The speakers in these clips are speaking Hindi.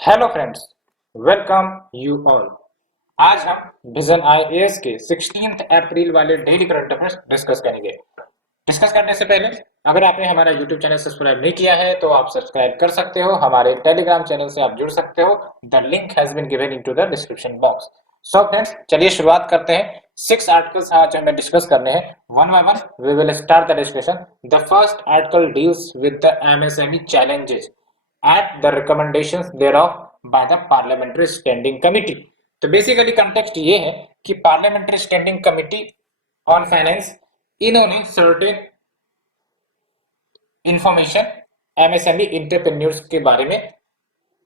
Hello friends, welcome you all. आज हम विजन आईएएस के 16 अप्रैल वाले डेली करंट अफेयर्स डिस्कस करेंगे। डिस्कस करने से पहले अगर आपने हमारा यूट्यूब चैनल सब्सक्राइब नहीं किया है तो आप सब्सक्राइब कर सकते हो। हमारे टेलीग्राम चैनल से आप जुड़ सकते हो। The link has been given into the description box. So friends, चलिए शुरुआत करते हैं। 6 आर्टिकल्स आज हमें डिस्कस करने हैं। One by one we will start the discussion. The first article deals with the MSME challenges at the recommendations thereof by the parliamentary standing committee। तो बेसिकली कंटेक्स्ट ये है कि parliamentary standing committee on finance इन्होंने सर्टेन इंफॉर्मेशन एमएसएमई एंटरप्रेन्योर्स के बारे में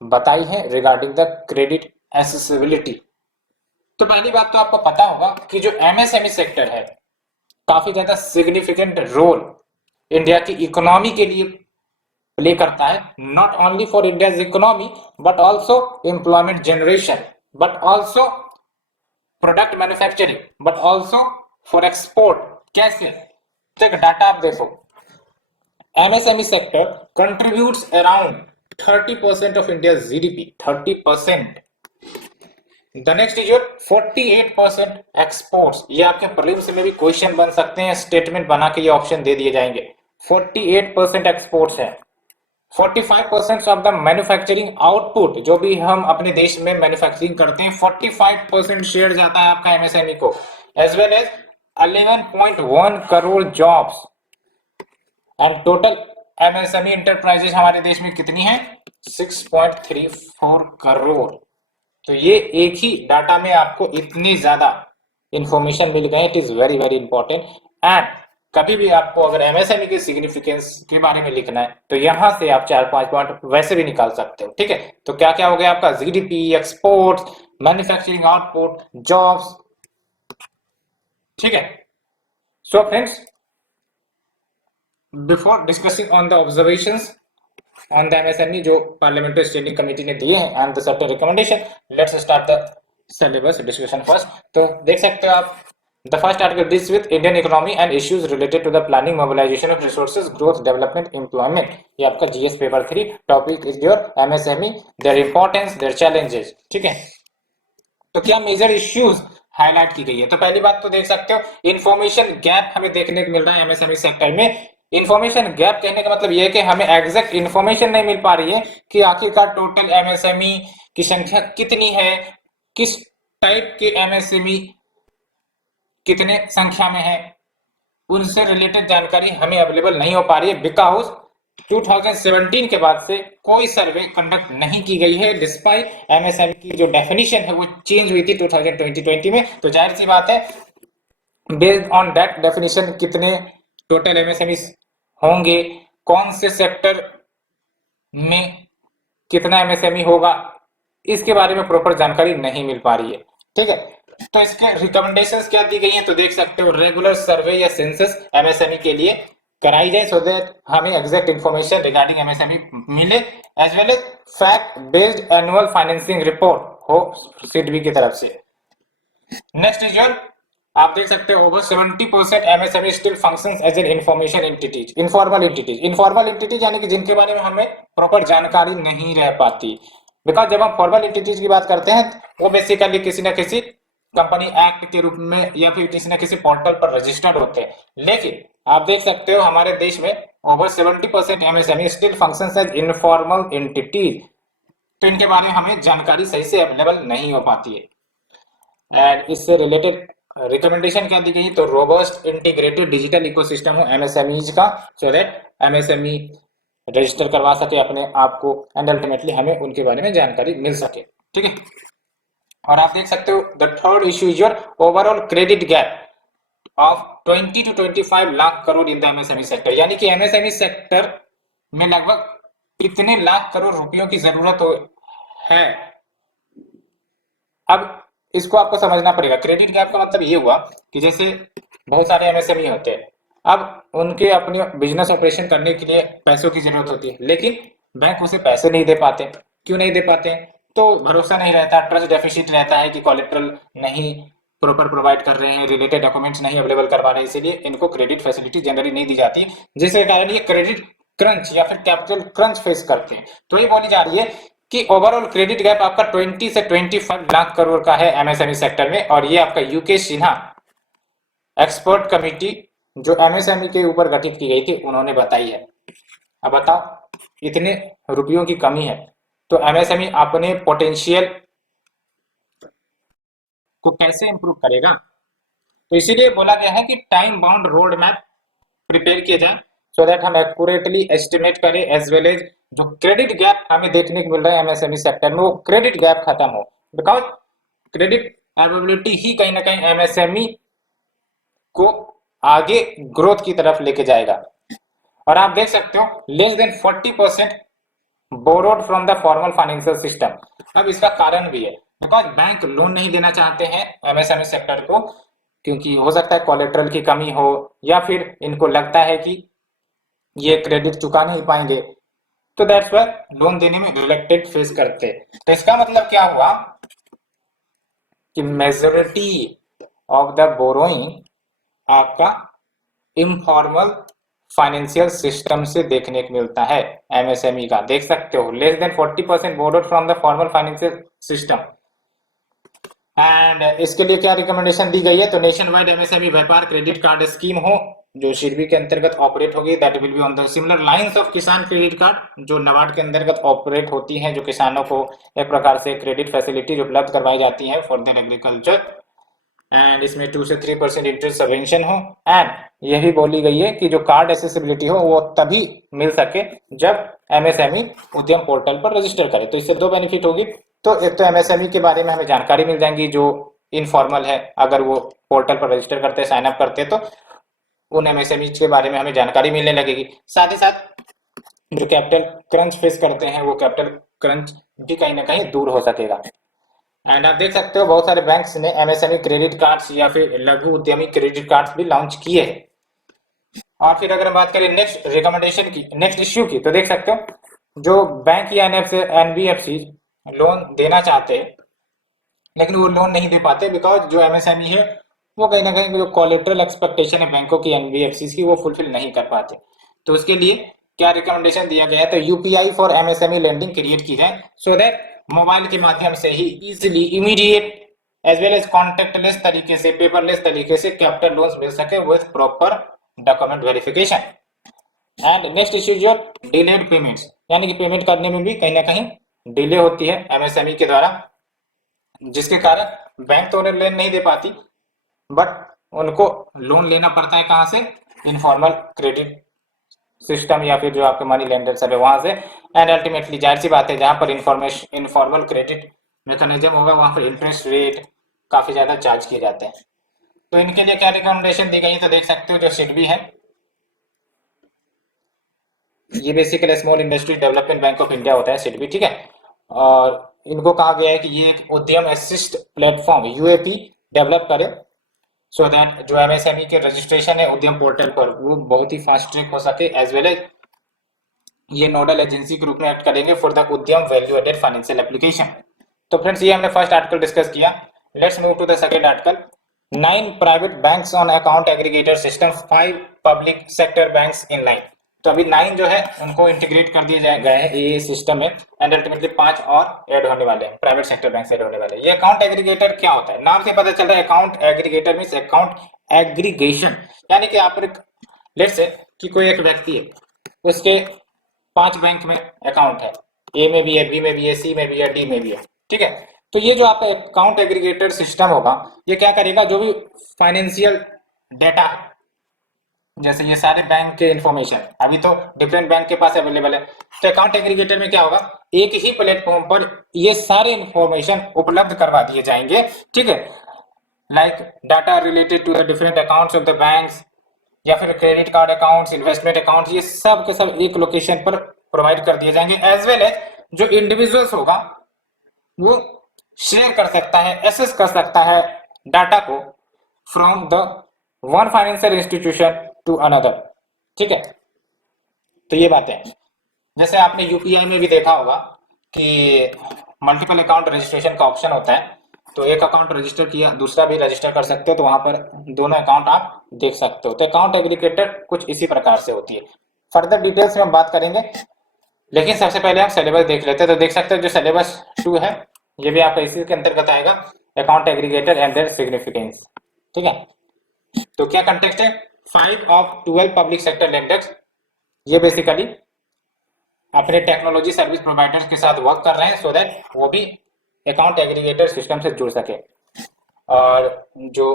बताई है रिगार्डिंग द क्रेडिट एसेसिबिलिटी। तो पहली बात तो आपको पता होगा कि जो एमएसएमई सेक्टर है काफी ज्यादा सिग्निफिकेंट रोल इंडिया की इकोनॉमी के लिए प्ले करता है। Not only for India's economy but also employment generation, but also product manufacturing, but also for export. कैसे? तो एक डाटा आप देखो, MSME sector contributes around 30% of India GDP. 30%। The next is your 48% exports. ये आपके प्रीलिम्स में भी क्वेश्चन बन सकते हैं, स्टेटमेंट बना के ये ऑप्शन दे दिए जाएंगे। 48% एक्सपोर्ट्स है। 45% ऑफ द मैन्युफैक्चरिंग आउटपुट, जो भी हम अपने देश में मैन्युफैक्चरिंग करते हैं, 45% शेयर जाता है आपका एमएसएमई को। As well as 11.1 crore jobs. And total MSME enterprises हमारे देश में कितनी है? 6.34 करोड़। तो ये एक ही डाटा में आपको इतनी ज्यादा इंफॉर्मेशन मिल गए। It is very very important. And कभी भी आपको अगर एमएसएमई के सिग्निफिकेंस के बारे में लिखना है तो यहां से आप 4-5 पॉइंट वैसे भी निकाल सकते हो। ठीक है, तो क्या क्या हो गया आपका? GDP, exports, manufacturing output, jobs. ठीक है। So friends, before discussing on the observations on the MSME जो पार्लियामेंट्री स्टैंडिंग कमेटी ने दिए हैं and the certain recommendation, let's start the syllabus discussion first. तो देख सकते हो आप, the first article deals with Indian economy and issues related to the planning, mobilization of resources, growth, development, employment। ये आपका GS paper 3 topic is your MSME, their importance, their challenges. ठीक है, तो क्या मेजर इश्यूज हाईलाइट की गई है? तो पहली बात तो देख सकते हो, इंफॉर्मेशन गैप हमें देखने को मिल रहा है एमएसएमई सेक्टर में। इंफॉर्मेशन गैप कहने का मतलब ये है कि हमें एग्जैक्ट इंफॉर्मेशन नहीं मिल पा रही है कि आखिरकार टोटल एमएसएमई की संख्या कितनी है, किस टाइप के एमएसएमई कितने संख्या में है, उनसे रिलेटेड जानकारी हमें अवेलेबल नहीं हो पा रही है। बिकॉज 2017 के बाद से कोई सर्वे कंडक्ट नहीं की गई है, डिस्पाइट एमएसएमई की जो डेफिनेशन है वो चेंज हुई थी 2020 में। तो जाहिर सी बात है, बेस्ड ऑन दैट डेफिनेशन कितने टोटल एमएसएमई होंगे, कौन से सेक्टर में कितना एमएसएमई होगा, इसके बारे में प्रॉपर जानकारी नहीं मिल पा रही है। ठीक है, तो इसके रिकमेंडेशंस क्या दी गई हैं? तो देख सकते हो, रेगुलर सर्वे या सेंसस एमएसएमई के लिए कराई जाए सो दैट हमें एग्जैक्ट इंफॉर्मेशन रिगार्डिंग एमएसएमई मिले। As well as fact based annual financing report हो सिडबी की तरफ से। नेक्स्ट इज योर, आप देख सकते हो, over 70% MSME still functions as an information entities, informal entities. Informal entities यानी कि जिनके बारे में हमें प्रॉपर जानकारी नहीं रह पाती। बिकॉज जब हम फॉर्मल एंटिटीज की बात करते हैं वो बेसिकली किसी ना किसी कंपनी एक्ट के रूप में या फिर किसी ना किसी पोर्टल पर रजिस्टर्ड होते हैं। लेकिन आप देख सकते हो हमारे देश में over 70% MSME still functions as informal entities. तो इनके बारे में हमें जानकारी सही से अवेलेबल नहीं हो पाती है। एंड इससे रिलेटेड रिकमेंडेशन क्या दी गई? तो रोबस्ट इंटीग्रेटेड डिजिटल इकोसिस्टम हो एमएसएमईज का, सो दैट एमएसएमई रजिस्टर करवा सके अपने आप को एंड अल्टीमेटली हमें उनके बारे में जानकारी मिल सके। ठीक है, और आप देख सकते हो the third issue is your overall credit gap of 20 to 25 lakh crore in the MSME sector. यानी कि एमएसएमई सेक्टर में लगभग इतने लाख करोड़ रुपयों की जरूरत है। अब इसको आपको समझना पड़ेगा। क्रेडिट गैप का मतलब ये हुआ कि जैसे बहुत सारे एमएसएमई होते हैं, अब उनके अपने बिजनेस ऑपरेशन करने के लिए पैसों की जरूरत होती है, लेकिन बैंक उसे पैसे नहीं दे पाते। क्यों नहीं दे पाते? तो भरोसा नहीं रहता, ट्रस्ट डेफिसिट रहता है कि कोलेटरल नहीं प्रॉपर प्रोवाइड कर रहे हैं, रिलेटेड डॉक्यूमेंट्स नहीं अवेलेबल करवा रहे हैं, इसलिए इनको क्रेडिट फैसिलिटी जनरली नहीं दी जाती, जिसके कारण ये क्रेडिट क्रंच या फिर कैपिटल क्रंच फेस करते हैं। तो ये बोली जा रही है कि ओवरऑल क्रेडिट गैप आपका 20 से 25 लाख करोड़ का है एमएसएमई सेक्टर में, और ये आपका यूके सिन्हा एक्सपर्ट कमेटी जो एमएसएमई के ऊपर गठित की गई थी उन्होंने बताई है। अब बताओ इतने रुपयों की कमी है तो एमएसएमई अपने पोटेंशियल को कैसे इंप्रूव करेगा। तो इसीलिए बोला गया है कि time bound road map prepare किया जाए सो दैट हम एक्यूरेटली एस्टिमेट करें, एज वेल एज जो क्रेडिट गैप हमें देखने को मिल रहा है एमएसएमई सेक्टर में वो क्रेडिट गैप खत्म हो, बिकॉज क्रेडिट अवेलेबिलिटी ही कहीं ना कहीं एमएसएमई को आगे ग्रोथ की तरफ लेके जाएगा। और आप देख सकते हो less than 40% borrowed from the formal financial system. अब इसका कारण भी है बिकॉज बैंक लोन नहीं देना चाहते हैं एमएसएमई सेक्टर को, क्योंकि हो सकता है कोलेट्रल की कमी हो या फिर इनको लगता है कि ये क्रेडिट चुका नहीं पाएंगे, तो दैट्स व्हाई लोन देने में रिलेक्टेड फेस करते। तो इसका मतलब क्या हुआ कि मेजोरिटी ऑफ द बोरोइंग आपका इनफॉर्मल फाइनेंशियल सिस्टम से देखने को मिलता है एमएसएमई का। देख सकते हो less than 40% borrowed from the formal financial system. And इसके लिए क्या रिकमेंडेशन दी गई है, तो नेशन वाइड एमएसएमई व्यापार क्रेडिट कार्ड स्कीम हो जो सिडबी के अंतर्गत ऑपरेट होगी, that will be on the similar lines of किसान क्रेडिट कार्ड जो नाबार्ड के अंतर्गत ऑपरेट होती हैं, जो किसानों को एक प्रकार से क्रेडिट फैसिलिटीज उपलब्ध करवाई जाती है फॉर देयर एग्रीकल्चर। एंड इसमें 2 से 3% इंटरेस्ट सबवेंशन हो। एंड ये भी बोली गई है कि जो कार्ड एसेसिबिलिटी हो वो तभी मिल सके जब एमएसएमई उद्यम पोर्टल पर रजिस्टर करे। तो इससे दो बेनिफिट होगी, तो एक तो एमएसएमई के बारे में हमें जानकारी मिल जाएगी जो इनफॉर्मल है, अगर वो पोर्टल पर रजिस्टर करते हैं साइन अप करते हैं तो उन एमएसएमई के बारे में हमें जानकारी मिलने लगेगी। साथ ही साथ जो कैपिटल क्रंच फेस करते हैं वो कैपिटल क्रंच भी कहीं ना कहीं दूर हो सकेगा। एंड आप देख सकते हो बहुत सारे बैंक्स ने एमएसएमई क्रेडिट कार्ड्स या फिर लघु उद्यमी क्रेडिट कार्ड्स भी लॉन्च किए हैं। और फिर अगर हम बात करें नेक्स्ट रिकमेंडेशन की, नेक्स्ट इश्यू की, तो देख सकते हो जो बैंक या एनबीएफसी लोन देना चाहते हैं लेकिन वो लोन नहीं दे पाते बिकॉज जो एमएसएमई है वो कहीं ना कहीं जो कोलेटरल एक्सपेक्टेशन है बैंकों की एनबीएफसी की वो फुलफिल नहीं कर पाते। तो उसके लिए क्या रिकमेंडेशन दिया गया है, तो UPI for MSME lending create की जाए सो दैट मोबाइल के माध्यम से ही easily immediate as well as contactless तरीके से, पेपरलेस तरीके से कैपिटल लोन्स मिल सके with proper document verification. And next issue जो डिलेड पेमेंट्स, यानी कि पेमेंट करने में भी कहीं ना कहीं डिले होती है एमएसएमई के द्वारा, जिसके कारण बैंक तो उन्हें लोन नहीं दे पाती बट उनको लोन लेना पड़ता है कहां से, इनफॉर्मल क्रेडिट सिस्टम या फिर जो आपके मनी लेंडर सब है वहां से। एंड अल्टीमेटली जाहिर सी बात है जहां पर इनफॉर्मल क्रेडिट मैकेनिज्म होगा वहां पर इंटरेस्ट रेट काफी ज्यादा चार्ज किए जाते हैं। तो इनके लिए क्या रिकमेंडेशन दी गई है, तो देख सकते हो जो सिडबी है ये basically small industry development bank of India होता है सिडबी, ठीक है। और इनको कहा गया है कि ये एक उद्यम असिस्ट प्लेटफॉर्म यूएपी डेवलप करे सो दैट जो एमएसएमई के रजिस्ट्रेशन है उद्यम पोर्टल पर वो बहुत ही फास्ट ट्रैक हो सके, एज वेल एज ये नोडल एजेंसी के रूप में एक्ट करेंगे for the Udyam value added financial application. तो फ्रेंड्स ये हमने फर्स्ट आर्टिकल डिस्कस किया। Let's move to the second article. 9 private banks on account aggregator system, 5 public sector banks in line. तो अभी 9 जो है उनको इंटीग्रेट कर दिए गए हैं ये सिस्टम में, एंड अल्टीमेटली 5 और ऐड होने वाले हैं, प्राइवेट सेक्टर बैंक ऐड होने वाले हैं। ये अकाउंट एग्रीगेटर क्या होता है, नाम से पता चल रहा है account aggregator means account aggregation, यानी कि आप लेट्स से कि कोई एक व्यक्ति है उसके 5 बैंक में अकाउंट है, ए में भी है, बी में भी है, सी में भी है, डी में भी है, ठीक है। तो ये जो आपका अकाउंट एग्रीगेटर सिस्टम होगा ये क्या करेगा, जो भी फाइनेंशियल डेटा है जैसे ये सारे बैंक के इंफॉर्मेशन अभी तो डिफरेंट बैंक के पास अवेलेबल है, तो अकाउंट एग्रीगेटर में क्या होगा एक ही प्लेटफॉर्म पर ये सारे इंफॉर्मेशन उपलब्ध करवा दिए जाएंगे, ठीक है। Like data related to the different accounts of the banks या फिर credit card accounts, investment accounts, ये सब के सब एक लोकेशन पर प्रोवाइड कर दिए जाएंगे। एज वेल एज जो इंडिविजुअल्स होगा वो शेयर कर सकता है, एक्सेस कर सकता है डाटा को from the one financial institution to another, ठीक है। तो ये बातें जैसे आपने यूपीआई में भी देखा होगा कि मल्टीपल अकाउंट रजिस्ट्रेशन का ऑप्शन होता है, तो एक अकाउंट रजिस्टर किया दूसरा भी रजिस्टर कर सकते हो, तो वहां पर दोनों अकाउंट आप देख सकते हो। तो अकाउंट एग्रीगेटर कुछ इसी प्रकार से होती है। फर्दर डिटेल्स में हम बात करेंगे लेकिन सबसे पहले हम सिलेबस देख लेते हैं। तो देख सकते हो जो सिलेबस 2 है ये भी आपका इसी के अंतर्गत आएगा, account aggregator and their significance. ठीक है, तो क्या कंटेक्स्ट है, 5 ऑफ 12 पब्लिक सेक्टर लेंडर्स ये बेसिकली अपने टेक्नोलॉजी सर्विस प्रोवाइडर्स के साथ वर्क कर रहे हैं सो दैट वो भी अकाउंट एग्रीगेटर सिस्टम से जुड़ सके। और जो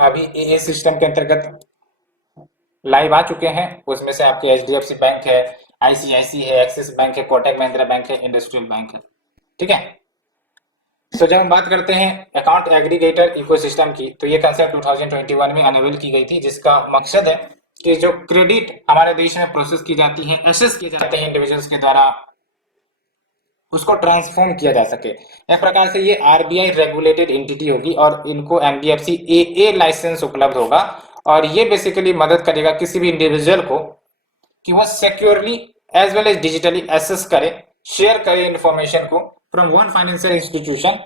अभी ए सिस्टम के अंतर्गत लाइव आ चुके हैं उसमें से आपके एचडीएफसी बैंक है, आईसीआईसी है, एक्सिस बैंक है, कोटक महिंद्रा बैंक है, इंडस्ट्रियल बैंक है। ठीक है, तो जब हम बात करते हैं अकाउंट एग्रीगेटर इकोसिस्टम की, तो ये कंसेप्ट 2021 में अनवेल की गई थी, जिसका मकसद है कि जो क्रेडिट हमारे देश में प्रोसेस की जाती है, एसेस किए जाते हैं इंडिविजुअल्स के द्वारा, उसको ट्रांसफॉर्म किया जा सके। एक प्रकार से ये आरबीआई रेगुलेटेड एंटिटी होगी और इनको एनबीएफसी ए लाइसेंस उपलब्ध होगा और ये बेसिकली मदद करेगा किसी भी इंडिविजुअल को कि वह securely as well as digitally access करे, शेयर करे इंफॉर्मेशन को फ्रॉम वन फाइनेंशियल इंस्टीट्यूशन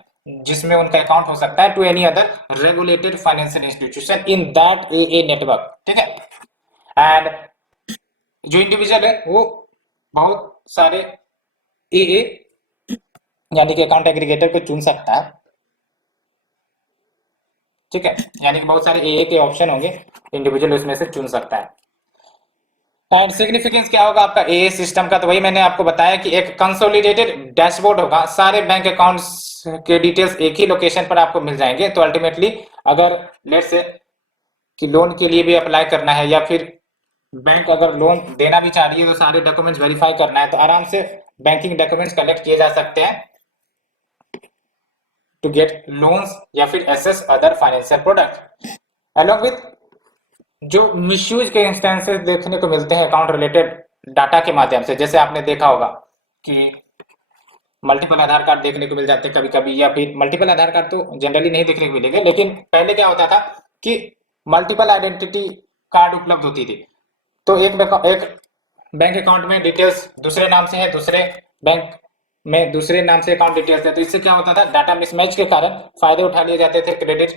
जिसमें उनका अकाउंट हो सकता है to any other regulated financial institution in that a network. ठीक है, एंड जो इंडिविजुअल है वो बहुत सारे ए यानी कि अकाउंट एग्रीगेटर को चुन सकता है। ठीक है, यानी कि बहुत सारे ए के ऑप्शन होंगे, इंडिविजुअल उसमें से चुन सकता है। एंड सिग्निफिकेंस क्या होगा आपका ए सिस्टम का, तो वही मैंने आपको बताया कि एक कंसोलिडेटेड डैशबोर्ड होगा, सारे बैंक अकाउंट्स के डिटेल्स एक ही लोकेशन पर आपको मिल जाएंगे। तो अल्टीमेटली अगर लेट से कि लोन के लिए भी अप्लाई करना है या फिर बैंक अगर लोन देना भी चाह रही है तो सारे डॉक्यूमेंट्स वेरीफाई करना है, तो आराम से बैंकिंग डॉक्यूमेंट्स कलेक्ट किए जा सकते हैं टू गेट लोन्स या फिर access other financial product. Along with जो मिसयूज के इंस्टेंसेस देखने को मिलते हैं अकाउंट रिलेटेड डाटा के माध्यम से, जैसे आपने देखा होगा कि मल्टीपल आधार कार्ड देखने को मिल जाते हैं कभी कभी, या फिर मल्टीपल आधार कार्ड तो जनरली नहीं देखने को मिलेंगे, लेकिन पहले क्या होता था कि मल्टीपल आइडेंटिटी कार्ड उपलब्ध होती थी। तो एक बैंक अकाउंट में डिटेल्स दूसरे नाम से है, दूसरे बैंक में दूसरे नाम से अकाउंट डिटेल्स है, तो इससे क्या होता था डाटा मिसमैच के कारण फायदे उठा लिए जाते थे, क्रेडिट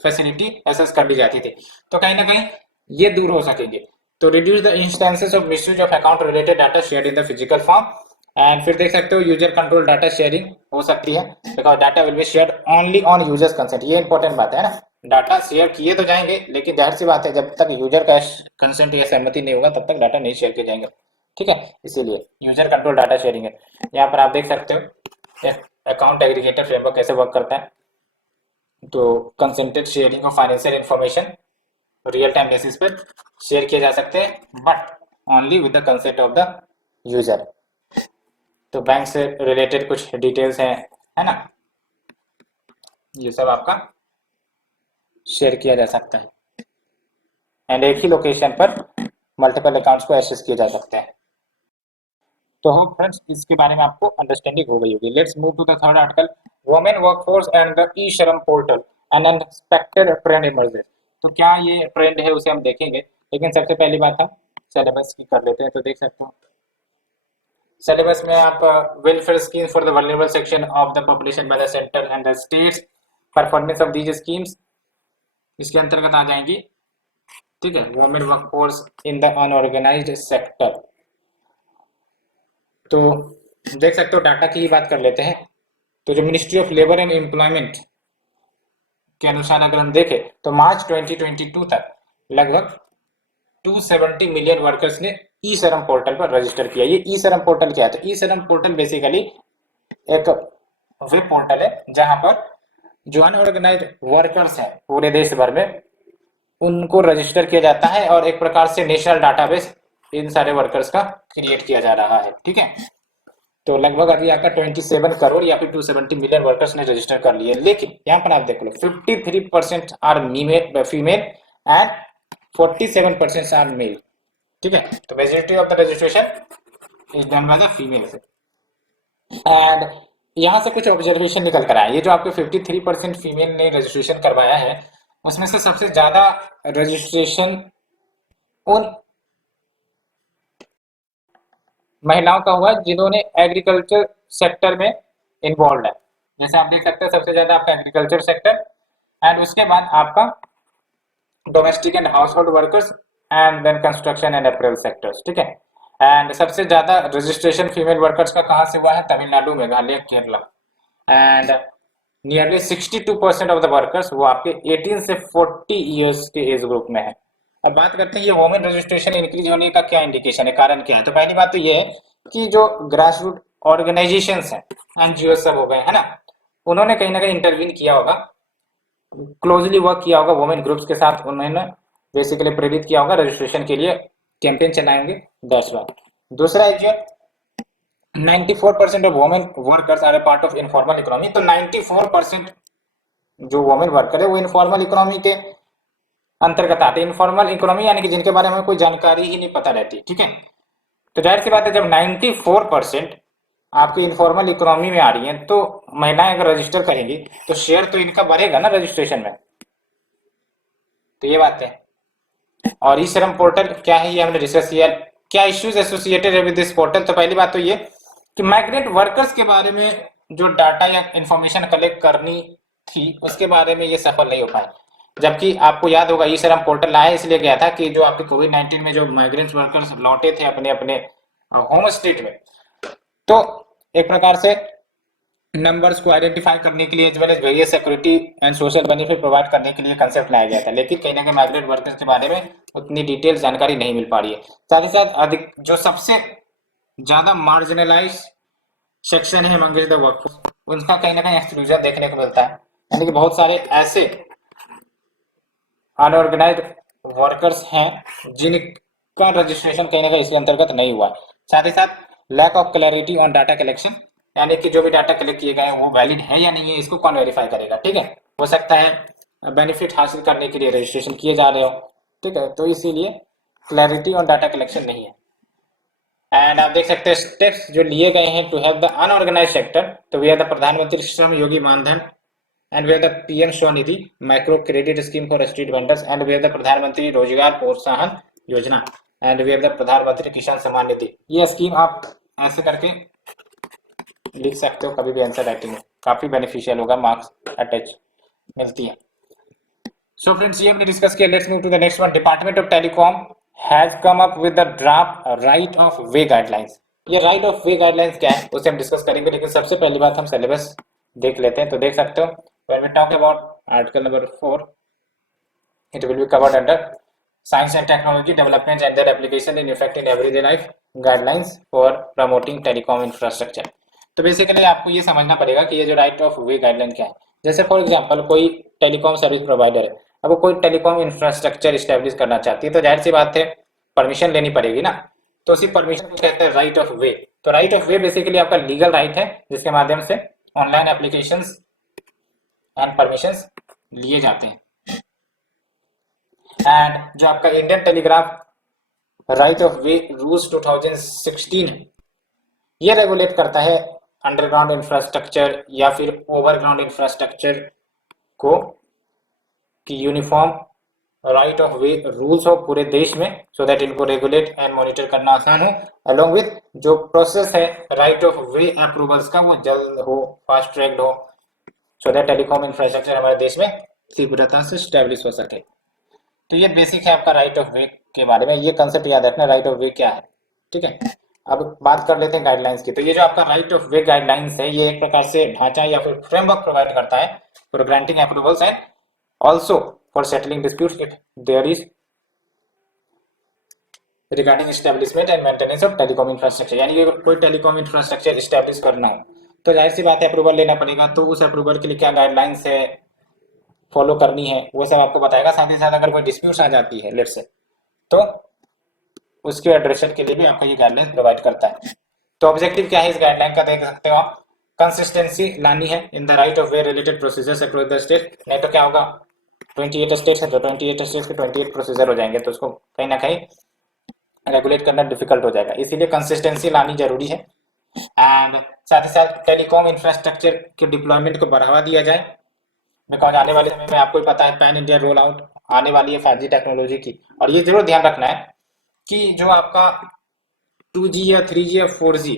फैसिलिटी एसेस कर ली जाती थी। तो कहीं ना कहीं ये दूर हो सकेंगे। तो reduce the instances of misuse of account related data shared in the physical form. And फिर देख सकते हो यूजर कंट्रोल डाटा शेयरिंग हो सकती है, because data will be shared only on users consent. ये इंपॉर्टेंट बात है ना, डाटा शेयर किए तो जाएंगे लेकिन जाहिर सी बात है जब तक यूजर का कंसेंट या सहमति नहीं होगा तब तक डाटा नहीं शेयर किए जाएंगे। ठीक है, इसीलिए यूजर कंट्रोल डाटा शेयरिंग है। यहाँ पर आप देख सकते हो अकाउंट एग्रीगेटर फ्रेमवर्क कैसे वर्क करता है। तो consented sharing of financial information real time basis पर शेयर किए जा सकते हैं but only with the consent of the user. तो बैंक से रिलेटेड कुछ डिटेल्स हैं, है ना, ये सब आपका शेयर किया जा सकता है एंड एक ही लोकेशन पर मल्टीपल अकाउंट्स को एक्सेस किए जा सकते हैं। तो होप फ्रेंड्स इसके बारे में आपको अंडरस्टैंडिंग हो गई होगी। Let's move to the third article, women workforce and the e Shram portal, an unexpected trend emerges. तो क्या ये ट्रेंड है उसे हम देखेंगे, लेकिन सबसे पहली बात हम सिलेबस की कर लेते हैं। तो देख सकते हो सिलेबस में आप welfare scheme for the vulnerable section of the population by the centre and the states, performance of these schemes इसके अंतर्गत आ जाएंगी। ठीक है, women workforce in the unorganised sector. तो देख सकते हो डाटा की ही बात कर लेते हैं। तो जो ministry of labour and employment के अनुसार अगर हम देखें तो मार्च 2022 तक लगभग 270 मिलियन वर्कर्स ने ई श्रम पोर्टल पर रजिस्टर किया। ये ई श्रम पोर्टल क्या है, तो ई श्रम पोर्टल बेसिकली एक वेब पोर्टल है जहां पर जो अनऑर्गेनाइज्ड वर्कर्स हैं पूरे देश भर में उनको रजिस्टर किया जाता है और एक प्रकार से नेशनल डाटाबेस इन सारे वर्कर्स का क्रिएट किया जा रहा है। ठीक है, तो लगभग अभी आपका 27 करोड़ या फिर 270 मिलियन वर्कर्स ने रजिस्टर कर लिए, लेकिन यहाँ पर आप देख लो 53% are female and 47% are male. ठीक है, तो majority of the registration is done by the female. And यहाँ से कुछ ऑब्जर्वेशन निकल कर आया, ये जो आपके 53% फीमेल ने रजिस्ट्रेशन करवाया है उसमें से सबसे ज्यादा रजिस्ट्रेशन उन महिलाओं का हुआ जिन्होंने एग्रीकल्चर सेक्टर में इन्वॉल्व है। जैसे आप देख सकते हैं सबसे ज्यादा आपका एग्रीकल्चर सेक्टर एंड उसके बाद आपका domestic and household workers and then construction and apparel sectors. ठीक है, एंड सबसे ज्यादा रजिस्ट्रेशन फीमेल वर्कर्स का कहाँ से हुआ है? Tamil Nadu, Meghalaya, Kerala. And nearly 62% of the workers वो आपके 18 से 40 ईयर्स के एज ग्रुप में है। अब बात करते हैं ये वुमेन रजिस्ट्रेशन इंक्रीज होने का क्या इंडिकेशन है, कारण क्या है? तो पहली बात तो ये है कि जो ग्रास रूट ऑर्गेनाइजेशंस हैं, एनजीओ सब हो गए है ना, उन्होंने कहीं ना कहीं इंटरवीन किया होगा, क्लोजली वर्क किया होगा वुमेन ग्रुप्स के साथ, उन्होंने बेसिकली प्रेरित किया होगा रजिस्ट्रेशन के लिए, कैंपेन चलाएंगे, दैट्स व्हाई। दूसरा है जो 94% of women workers are a part of informal economy. तो 94% जो वुमेन वर्कर है वो इनफॉर्मल इकोनॉमी के अंतर्गत आते हैं। इनफॉर्मल इकोनॉमी यानी कि जिनके बारे में कोई जानकारी ही नहीं पता रहती, ठीक है। तो जाहिर सी बात है जब 94% आपकी इनफॉर्मल इकोनॉमी में आ रही हैं तो महिलाएं अगर रजिस्टर करेंगी तो शेयर तो इनका बढ़ेगा ना रजिस्ट्रेशन में। तो ये बात है। और ई श्रम पोर्टल क्या है, ये हमने डिस्कस किया। क्या इश्यूज एसोसिएटेड है विद दिस पोर्टल? तो पहली बात तो ये कि माइग्रेंट वर्कर्स के बारे में जो डाटा या इंफॉर्मेशन कलेक्ट करनी थी उसके बारे में ये सफल नहीं हो पाए। जबकि आपको याद होगा ई श्रम पोर्टल आया इसलिए गया था कि जो आपके कोविड-19 में जो माइग्रेंट वर्कर्स लौटे थे अपने अपने होम स्टेट में, तो एक प्रकार से नंबर्स को आइडेंटिफाई करने के लिए as well as various security and social benefit provide करने के लिए कंसेप्ट लाया गया था। लेकिन कहीं ना कहीं माइग्रेंट वर्कर्स के बारे में उतनी डिटेल जानकारी नहीं मिल पा रही है। साथ ही साथ अधिक जो सबसे ज्यादा मार्जिनलाइज सेक्शन है अमंगस्ट द वर्कफोर्स, उनका कहीं ना कहीं एक्सक्लूजन देखने को मिलता है। यानी कि बहुत सारे ऐसे अनऑर्गेनाइज्ड वर्कर्स हैं जिनका रजिस्ट्रेशन कहीं ना कहीं इसके अंतर्गत नहीं हुआ। साथ ही साथ lack of clarity on data collection, यानी कि जो भी डाटा कलेक्ट किए गए हैं वो वैलिड है या नहीं है, इसको कौन वेरीफाई करेगा, ठीक है। हो सकता है बेनिफिट हासिल करने के लिए रजिस्ट्रेशन किए जा रहे हो, ठीक है, तो इसीलिए क्लैरिटी ऑन डाटा कलेक्शन नहीं है। एंड आप देख सकते हैं स्टेप्स जो लिए गए हैं to help the unorganised sector. तो we are the Pradhan Mantri Shram Yogi Maandhan, and we are the PM Swanidhi micro credit scheme for street vendors, and we are the प्रधानमंत्री रोजगार प्रोत्साहन योजना, and we are the प्रधानमंत्री किसान सम्मान निधि। ये स्कीम आप ऐसे करके लिख सकते हो कभी भी आंसर राइटिंग में, काफी बेनिफिशियल होगा, मार्क्स अटैच मिलती है। सो फ्रेंड्स ये हमने डिस्कस किया। Let's move to the next one. Department of telecom has come up with the draft right of way guidelines. ये राइट ऑफ वे गाइडलाइंस क्या है उसे हम डिस्कस करेंगे, लेकिन सबसे पहली बात हम सिलेबस देख लेते हैं। तो देख सकते हो when we talk about article number 4, it will be covered under science and technology developments and their application in effect in everyday life, guidelines for promoting telecom infrastructure। तो बेसिकली आपको ये समझना पड़ेगा कि ये जो राइट ऑफ वे गाइडलाइन क्या है। जैसे फॉर एग्जांपल कोई टेलीकॉम सर्विस प्रोवाइडर है, अब वो कोई टेलीकॉम इंफ्रास्ट्रक्चर स्टैब्लिश करना चाहती है तो जाहिर सी बात है परमिशन लेनी पड़ेगी ना, तो उसी परमिशन को कहते हैं राइट ऑफ वे। तो राइट ऑफ वे बेसिकली आपका लीगल राइट है जिसके माध्यम से ऑनलाइन एप्लीकेशंस एंड परमिशंस लिए जाते हैं। एंड जो आपका Indian telegraph right of way rules 2016 है, ये रेगुलेट करता है अंडरग्राउंड इंफ्रास्ट्रक्चर या फिर ओवरग्राउंड इंफ्रास्ट्रक्चर को कि uniform right of way rules हो पूरे देश में, सो दैट इनको रेगुलेट एंड मॉनिटर करना आसान हो। अलोंग विथ जो प्रोसेस है राइट ऑफ वे अप्रूवल्स का वो जल्द हो, फास्ट ट्रैक्ड हो, सो दैट टेलीकॉम इंफ्रास्ट्रक्चर हमारे देश में शीघ्रता से स्टैब्लिश हो सके। तो ये बेसिक है आपका राइट ऑफ वे के बारे में, ये कंसेप्ट याद रखना राइट ऑफ वे क्या है, ठीक है। अब बात कर लेते हैं गाइडलाइंस की। तो ये जो आपका राइट ऑफ वे गाइडलाइंस है ये एक प्रकार से ढांचा या फिर फ्रेमवर्क प्रोवाइड करता है for granting approvals and also for settling disputes if there is regarding establishment and maintenance of telecom infrastructure. यानी कि कोई टेलीकॉम इंफ्रास्ट्रक्चर एस्टेब्लिश करना हो तो जाहिर सी बात है अप्रूवल लेना पड़ेगा, तो उस अप्रूवल के लिए क्या गाइडलाइंस है फॉलो करनी है वो सब आपको बताएगा। साथ ही साथ अगर कोई डिस्प्यूट आ जाती है लेट्स से, तो उसके एड्रेशन के लिए भी आपको ये गाइडलाइन प्रोवाइड करता है। तो ऑब्जेक्टिव क्या है इस गाइडलाइन का देख सकते हो आप, कंसिस्टेंसी लानी है in the right of way related procedures across the state. नहीं तो क्या होगा 28 स्टेट्स है तो 28 स्टेट्स के 28 प्रोसीजर हो जाएंगे, तो उसको कहीं ना कहीं रेगुलेट करना डिफिकल्ट हो जाएगा, इसीलिए कंसिस्टेंसी लानी जरूरी है। एंड साथ ही साथ टेलीकॉम इंफ्रास्ट्रक्चर के डिप्लॉयमेंट को बढ़ावा दिया जाए, बिकॉज आने वाले समय में आपको ही पता है पैन इंडिया रोल आउट आने वाली है 5G टेक्नोलॉजी की। और ये जरूर ध्यान रखना है कि जो आपका 2G या 3G या 4G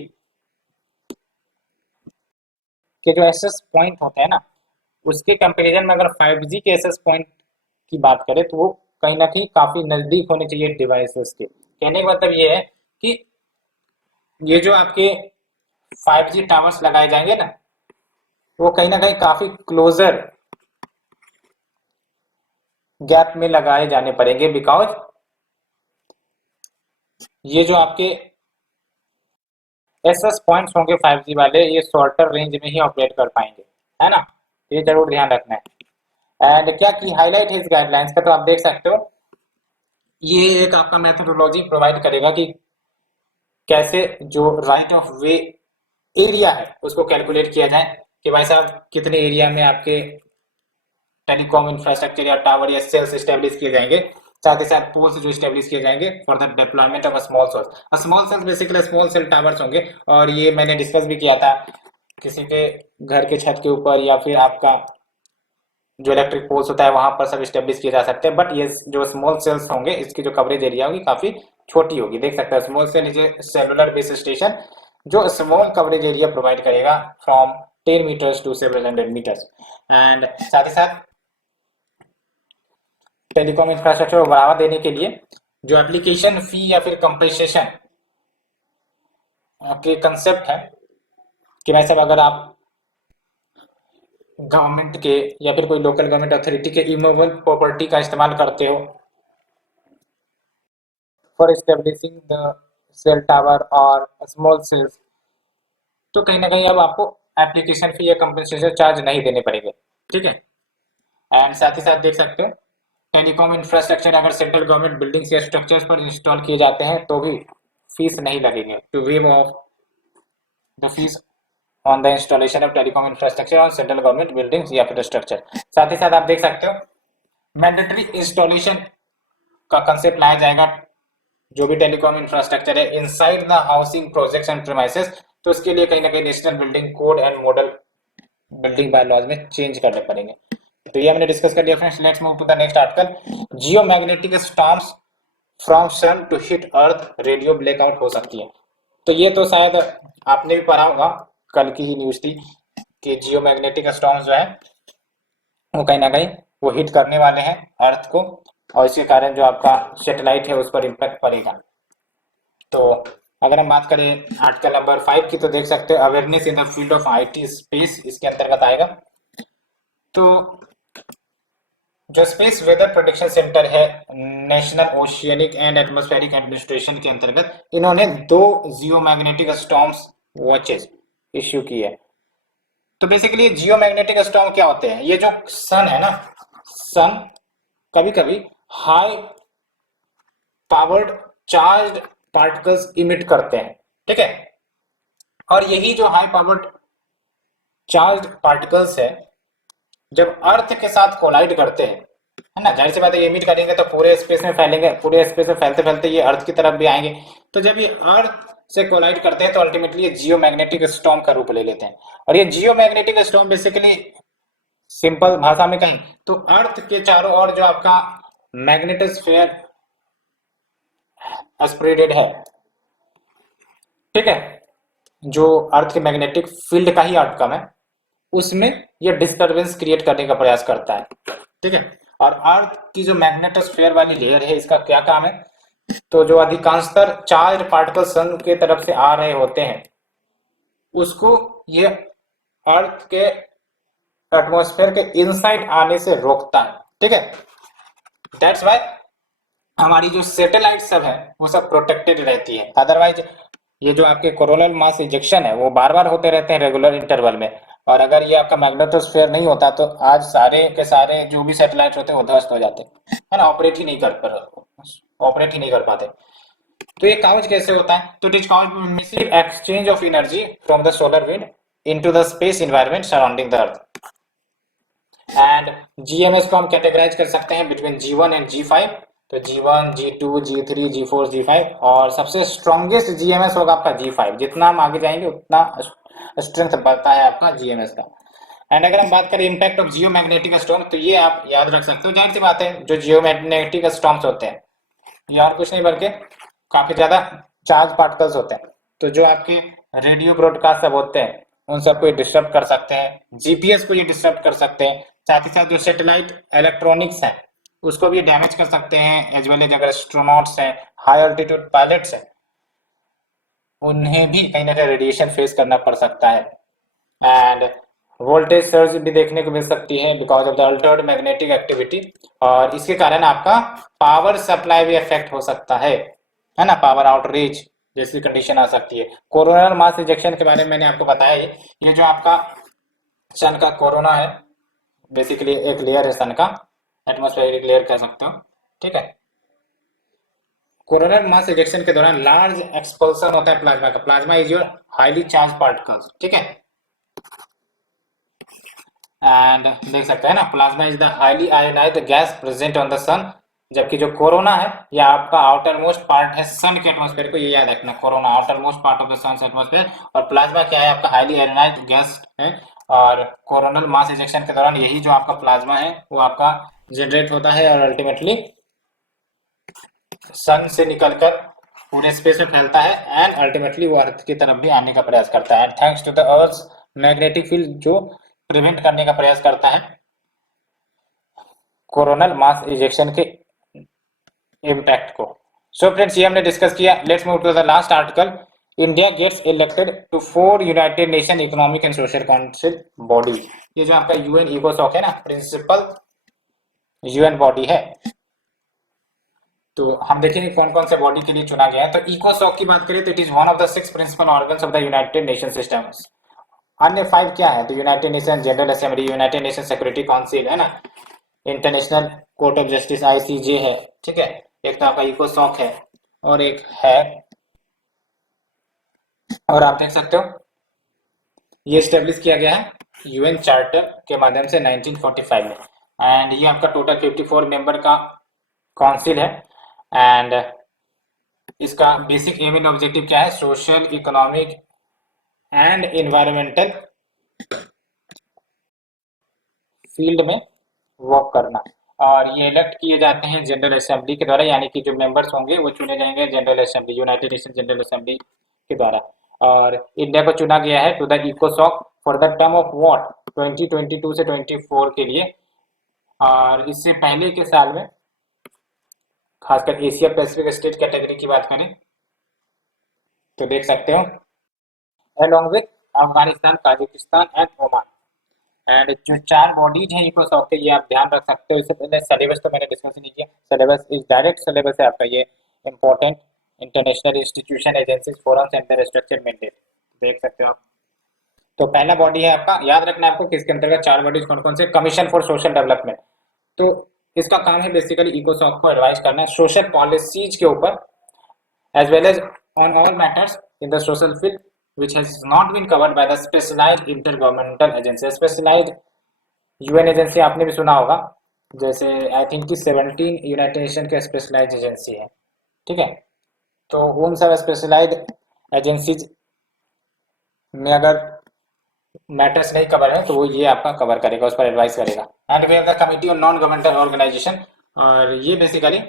के जो एक्सेस पॉइंट होते हैं ना, उसके कंपैरिजन में अगर 5G के एक्सेस पॉइंट की बात करें तो वो कहीं ना कहीं काफी नजदीक होने चाहिए डिवाइसेस के। कहने का मतलब ये है कि ये जो आपके 5G टावर्स लगाए जाएंगे ना, वो कहीं ना कहीं काफी क्लोजर गैप में लगाए जाने पड़ेंगे, बिकॉज ये जो आपके एसएस पॉइंट्स होंगे 5G वाले, ये शॉर्टर रेंज में ही ऑपरेट कर पाएंगे, है ना। ये जरूर ध्यान रखना है। एंड क्या की हाईलाइट है इस गाइडलाइंस का, तो आप देख सकते हो ये एक आपका मेथोडोलॉजी प्रोवाइड करेगा कि कैसे जो राइट ऑफ वे एरिया है उसको कैलकुलेट किया जाए, कि भाई साहब कितने एरिया में आपके टेलीकॉम इंफ्रास्ट्रक्चर या टावर या सेल्स स्टेब्लिश किए जाएंगे, साथ ही साथ पोल्स जो स्टेब्लिश किए जाएंगे for the deployment of small cells. Small cells basically small cell towers होंगे, और ये मैंने डिस्कस भी किया था, किसी के घर के छत के ऊपर या फिर आपका जो इलेक्ट्रिक पोल्स होता है वहां पर सब स्टेब्लिश किए जा सकते हैं। बट ये जो स्मॉल सेल्स होंगे इसकी जो कवरेज एरिया होगी काफी छोटी होगी। देख सकते हैं small cell is a cellular base station जो स्मॉल कवरेज एरिया प्रोवाइड करेगा from 10 meters to several hundred meters. And साथ ही साथ टेलीकॉम इंफ्रास्ट्रक्चर को बढ़ावा देने के लिए जो एप्लीकेशन फी या फिर कंपनसेशन के कंसेप्ट है, कि भाई साहब अगर आप गवर्नमेंट के या फिर कोई लोकल गवर्नमेंट अथॉरिटी के इमूवेबल प्रॉपर्टी का इस्तेमाल करते हो for establishing the cell tower और स्मॉल सेल्स, तो कहीं ना कहीं अब आपको एप्लीकेशन फी या कंपनसेशन चार्ज नहीं देने पड़ेंगे, ठीक है। एंड साथ ही साथ देख सकते हो टेलीकॉम इंफ्रास्ट्रक्चर अगर सेंट्रल गवर्नमेंट बिल्डिंग्स या स्ट्रक्चर्स पर इंस्टॉल किए जाते हैं तो भी फीस नहीं लगेंगे, to waive off the fees on the installation of telecom infrastructure on central government buildings या फिर स्ट्रक्चर। साथ ही साथ आप देख सकते हो मैंडेटरी इंस्टॉलेशन का कंसेप्ट लाया जाएगा, जो भी टेलीकॉम इंफ्रास्ट्रक्चर है inside the housing projects and premises, तो इसके लिए कहीं ना कहीं national building code and model building bylaws में चेंज करने पड़ेंगे। तो ये हमने डिस्कस कर लिया friends. Let's move to the next article. Geomagnetic storms from sun to hit earth, radio blackout हो सकती है। तो ये तो शायद आपने भी पढ़ा होगा, कल की ही न्यूज थी कि जियो मैग्नेटिक स्टॉर्म्स जो है वो कहीं ना कहीं वो हिट करने वाले हैं अर्थ को, और इसके कारण जो आपका सैटेलाइट है उस पर इम्पैक्ट पड़ेगा। तो अगर हम बात करें आर्टिकल नंबर 5 की, तो देख सकते हो awareness in the field of IT space इसके अंतर्गत आएगा। तो जो स्पेस वेदर प्रोडिक्शन सेंटर है national oceanic and atmospheric administration के अंतर्गत, इन्होंने 2 जियो मैग्नेटिक स्टॉर्म्स वॉचेस इश्यू की है। तो बेसिकली जियो मैग्नेटिक स्टॉर्म क्या होते हैं, ये जो सन है ना, सन कभी कभी high powered charge particles emit करते हैं, ठीक है। और यही जो हाई पावर्ड चार्ज पार्टिकल्स है जब अर्थ के साथ कोलाइड करते हैं, है ना, जाहिर सी बात है ये इमिट करेंगे तो पूरे स्पेस में फैलेंगे, पूरे स्पेस में फैलते फैलते ये अर्थ की तरफ भी आएंगे। तो जब ये अर्थ से कोलाइड करते हैं तो अल्टीमेटली ये जियो मैग्नेटिक स्टॉर्म का रूप ले लेते हैं। और ये जियो मैग्नेटिक स्टॉर्म बेसिकली सिंपल भाषा में कहें तो अर्थ के चारों ओर जो आपका मैग्नेटोस्फेयर स्प्रेडेड है, ठीक है, जो अर्थ के मैग्नेटिक फील्ड का ही आउटकम है, उसमें ये डिस्टरबेंस क्रिएट करने का प्रयास करता है, ठीक है। और अर्थ की जो मैग्नेटोस्फेयर वाली लेयर है इसका क्या काम है, तो जो अधिकांशतर चार्ज पार्टिकल सन के तरफ से आ रहे होते हैं उसको ये अर्थ के एटमॉस्फेयर के इनसाइड आने से रोकता है, ठीक है। दैट्स वाई हमारी जो सैटेलाइट सब है वो सब प्रोटेक्टेड रहती है। अदरवाइज ये जो आपके कोरोनल मास इजेक्शन है वो बार बार होते रहते हैं रेगुलर इंटरवल में, और अगर ये आपका मैग्नेटोस्फेयर नहीं होता तो आज सारे के सारे जो भी सैटेलाइट होते हैं वो ध्वस्त हो जाते, है ना, ऑपरेट ही नहीं कर पाते। तो ये काउज कैसे होता है, तो it is cause massive exchange of energy from the solar wind into the space environment surrounding the earth. And GMS को हम कैटेगराइज कर सकते हैं बिटवीन G1 एंड G5, तो G1, G2, G3, G4, G5, और सबसे स्ट्रॉन्गेस्ट जीएमएस होगा आपका G5। जितना हम आगे जाएंगे उतना स्ट्रेंथ बढ़ता है आपका जीएमएस का। एंड अगर हम बात करें impact of Jio magnetic storm, तो ये आप याद रख सकते हो, जाहिर सी बात है जो जियो मैग्नेटिक स्टॉर्म्स होते हैं ये और कुछ नहीं बल्कि काफी ज्यादा चार्ज पार्टिकल्स होते हैं, तो जो आपके रेडियो ब्रॉडकास्ट सब होते हैं उन सबको डिस्टर्ब कर सकते हैं, जीपीएस को ये डिस्टर्ब कर सकते हैं, साथ ही साथ जो सैटेलाइट इलेक्ट्रॉनिक्स है उसको भी डैमेज कर सकते हैं, एज वेल एज अगर एस्ट्रोनॉट्स हैं, हाई अल्टीट्यूड पायलट्स हैं उन्हें भी कहीं ना कहीं रेडिएशन फेस करना पड़ सकता है। एंड वोल्टेज सर्ज भी देखने को मिल सकती है because of the Altered magnetic activity, और इसके कारण आपका पावर सप्लाई भी इफेक्ट हो सकता है ना, पावर आउटरीच जैसी कंडीशन आ सकती है। कोरोनल मास इजेक्शन के बारे में मैंने आपको बताया ही, ये जो आपका सन का कोरोना है बेसिकली एक लेयर है सन का, एटमॉस्फेरिक लेयर कह सकते हो, ठीक है। कोरोनल मास इजेक्शन के दौरान लार्ज एक्सपल्सन होता है प्लाज्मा का। Plasma is your highly charge particles, ठीक है। एंड देख सकते हैं ना, plasma is the highly ionized gas present on the sun, जबकि जो कोरोना है ये आपका आउटर मोस्ट पार्ट है सन के एटमॉस्फेयर को, ये याद रखना, corona outermost part of the sun atmosphere, और प्लाज्मा क्या है आपका हाईली आयोनाइज्ड गैस है। और कोरोनल मास इजेक्शन के दौरान यही जो आपका प्लाज्मा है वो आपका जनरेट होता है और अल्टीमेटली सन से निकलकर पूरे स्पेस में फैलता है एंड अल्टीमेटली वो अर्थ की तरफ भी आने का प्रयास करता है। Thanks to the earth magnetic field जो प्रिवेंट करने का प्रयास करता है कोरोनल मास इजेक्शन के इम्पैक्ट को। सो फ्रेंड्स, ये हमने डिस्कस किया। Let's move to the last article. India gets elected to 4 United Nation Economic and Social Council body. ये जो आपका यूएन इकोसॉक है ना, प्रिंसिपल यूएन बॉडी है, तो हम देखेंगे कौन कौन से बॉडी के लिए चुना गया है। तो इकोसॉक की बात करें तो it is one of the 6 principal organs of the United Nation systems. अन्य 5 क्या है? तो United Nation general assembly, United Nation Security Council है ना, International Court of Justice ICJ है, ठीक है, एक तो आपका इकोसॉक है और एक है, और आप देख सकते हो ये स्टेब्लिश किया गया है यूएन चार्टर के माध्यम से 1945 में। एंड ये आपका टोटल 54 मेंबर का काउंसिल है। एंड इसका बेसिक एम एंड ऑब्जेक्टिव क्या है? Social, economic and environmental field में वर्क करना। और ये इलेक्ट किए जाते हैं जनरल असेंबली के द्वारा, यानी कि जो मेंबर्स होंगे वो चुने जाएंगे general assembly, United Nation general assembly के द्वारा। और इंडिया को चुना गया है टू द इकोसॉक for the term of what 2022 से 24 के लिए। और इससे पहले के साल में खासकर एशिया पैसिफिक स्टेट कैटेगरी की बात करें तो देख सकते हो along with Afghanistan, Tajikistan and Oman. And जो 4 बॉडीज हैं इकोसॉक के, ये आप ध्यान रख सकते हो। इससे पहले सिलेबस तो मैंने डिस्कस नहीं किया, सिलेबस इज डायरेक्ट सिलेबस है आपका, ये important international institution, agencies, forums and there structure maintain, देख सकते हो आप। तो पहला बॉडी है आपका, याद रखना है आपको किसके अंतर्गत 4 बॉडीज कौन कौन से, कमीशन फॉर सोशल डेवलपमेंट। तो इसका काम है बेसिकली इकोसॉक को एडवाइस करना है सोशल पॉलिसीज के ऊपर, as well as on all matters in the social field which has not been covered by the specialized intergovernmental agency। specialized UN agency आपने भी सुना होगा, जैसे आई थिंक कि 17 यूनाइटेड नेशन के स्पेशलाइज्ड एजेंसी है, ठीक है। तो उन सब स्पेशलाइज्ड एजेंसीज में अगर मैटर्स नहीं कवर है तो वो ये आपका कवर करेगा, उस पर एडवाइस करेगा। And we have the committee on non governmental organisation, और ये बेसिकली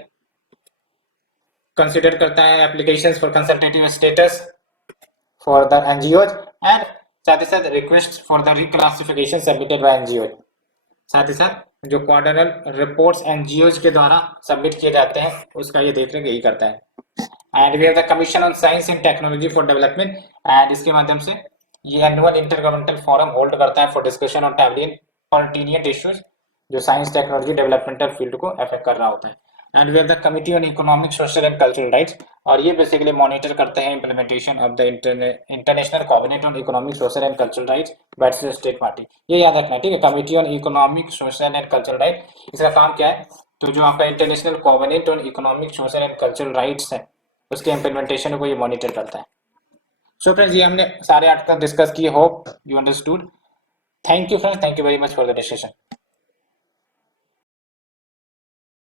कंसिडर करता है applications for consultative status for the NGOs and साथ ही साथ request for the reclassification submitted by NGOs. साथ ही साथ जो क्वार्टरल रिपोर्ट्स एनजीओज के द्वारा सबमिट किए जाते हैं उसका ये देख रेख यही करता है। And we have the commission on science and technology for development, and इसके माध्यम से ये एनुअल इंटरगवर्नमेंटल फोरम होल्ड करता है for discussion on pertinent issues जो साइंस टेक्नोलॉजी डेवलपमेंटल फील्ड को अफेक्ट कर रहा होता है। And we have the committee on economic, social and cultural rights, और ये बेसिकली मॉनिटर करते हैं implementation of the international coordinate on economic, social and cultural rights by the state party. ये याद रखना है, ठीक है। Committee on economic, social and cultural right, इसका काम क्या है? तो जो आपका international coordinate on economic, social and cultural rights है उसके इम्प्लीमेंटेशन को ये मॉनिटर करता है। सो फ्रेंड्स, ये हमने सारे आर्टिकल डिस्कस किए, hope you understood. Thank you friends, thank you very much for the discussion.